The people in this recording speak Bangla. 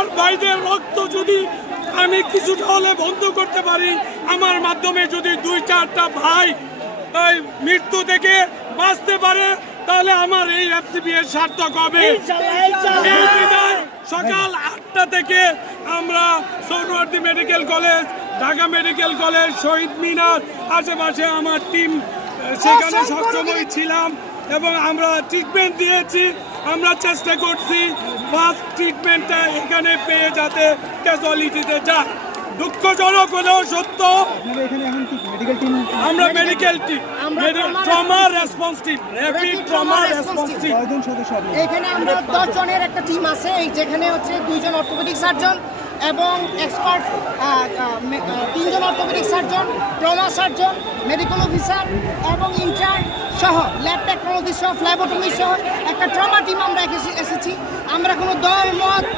আমার ভাইদের রক্ত যদি আমি কিছুটা হলে বন্ধ করতে পারি, আমার মাধ্যমে যদি 2-4টা ভাই এই মৃত্যু থেকে বাঁচতে পারে, তাহলে আমার এই এফসিপি এর সার্থক হবে। এই বিদায় সকাল 8টা থেকে আমরা Suhrawardy medical college, Dhaka medical college, Shaheed Minar আশেপাশে আমার টিম সেখানে সবসময় ছিলাম এবং আমরা ট্রিটমেন্ট দিয়েছি। আমরা চেষ্টা করছি ফার্স্ট ট্রিটমেন্টটা এখানে পেয়ে যাতে ক্যাজুয়ালিটিতে যায়। দুঃখজনক হলেও সত্য, আমরা medical team, trauma response team, rapid trauma response team. এখানে আমরা 10 জনের একটা টিম আছে, যেখানে হচ্ছে 2 জন অর্থোপেডিক সার্জন এবং এক্সপার্ট 3 জন orthopaedic surgeon, trauma surgeon, medical officer এবং ইন্টার্ন সহ ল্যাব টেকনোলজি সহ ফ্ল্যাবোটমি সহ একটা ট্রমা টিম আমরা এসেছি। আমরা কোনো দল মত